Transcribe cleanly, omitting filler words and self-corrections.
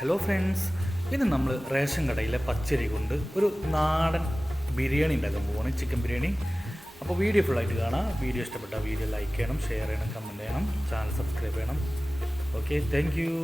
Hello friends, ഇന്ന് നമ്മൾ ration കടയിലെ പച്ചരി കൊണ്ട് ഒരു നാടൻ ബിരിയാണി ഉണ്ടാക്കാൻ പോവുകയാണ്, ചിക്കൻ ബിരിയാണി. അപ്പോൾ വീഡിയോ ഫുള്ളായിട്ട് കാണാം. വീഡിയോ ഇഷ്ടപ്പെട്ടാൽ വീഡിയോ ലൈക്ക് ചെയ്യണം, ഷെയർ ചെയ്യണം, കമൻറ്റ് ചെയ്യണം, ചാനൽ സബ്സ്ക്രൈബ് ചെയ്യണം. Okay, thank you.